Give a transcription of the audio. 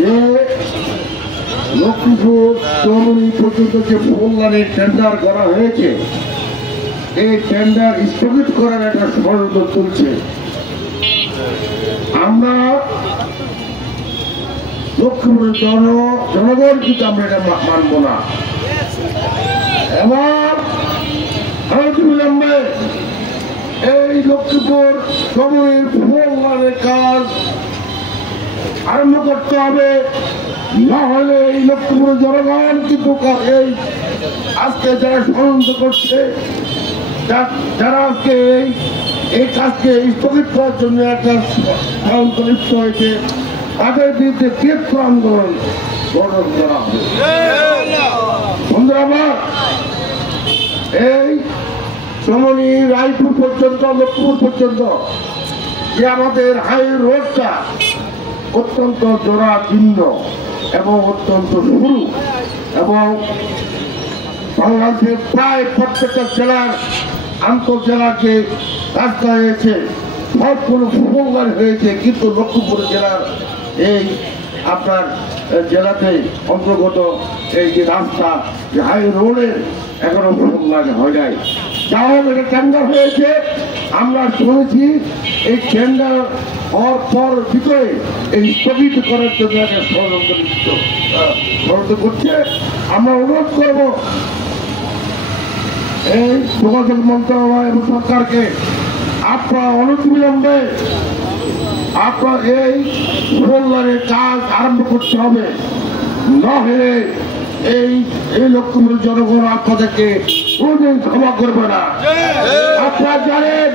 যে লক্ষ্মীপুর চৌমনি পর্যন্ত যে ফুল লাইনের টেন্ডার করা হয়েছে, এই টেন্ডার স্থগিত করার একটা ষড়যন্ত্র চলছে। আমরা লক্ষ্মীপুরের জনগণ কিন্তু আমরা এটা মানব না। এবার অনতিবিলম্বে এই লক্ষ্মীপুর চৌমনির ফুল লাইনের কাজ আরম্ভ করতে হবে, না হলে এই লক্ষ্মীপুরের জনগণ কিন্তু এই আজকে যারা ষড়যন্ত্র করছে, যারা আজকে এই কাজকে স্থগিত করার জন্য একটা ষড়যন্ত্র লিপ্ত হয়েছে, তাদের বিরুদ্ধে তীব্র আন্দোলন গঠন করা হবে। বন্ধুরা, এই চৌমনি রায়পুর পর্যন্ত লক্ষ্মীপুর পর্যন্ত যে আমাদের হাই রোডটা অত্যন্ত জরাজীর্ণ এবং অত্যন্ত সরু, এবং বাংলাদেশের প্রায় প্রত্যেকটা জেলার আন্তঃজেলার যে রাস্তা হয়েছে সবগুলো সুবঙ্গার হয়েছে, কিন্তু লক্ষ্মীপুর জেলার এই আপনার জেলাতে অন্তর্গত এই যে রাস্তা যে হাই রোডের এখনো সুবঙ্গার হয় নাই। যা হোক, এটা টেন্ডার হয়েছে, আমরা শুনেছি এই টেন্ডার হওয়ার পর ভিতরে এই স্থগিত করার জন্য একটা ষড়যন্ত্র করছে। আমরা অনুরোধ করব এই যোগাযোগ মন্ত্রণালয় এবং সরকারকে, আপনারা অনতিবিলম্বে আপনার এই ফুলদানের কাজ আরম্ভ করতে হবে, না হলে এই লক্ষ্মীপুর জনগণ আপনাদেরকে কোনদিন ক্ষমা করবে না। আপনারা জানেন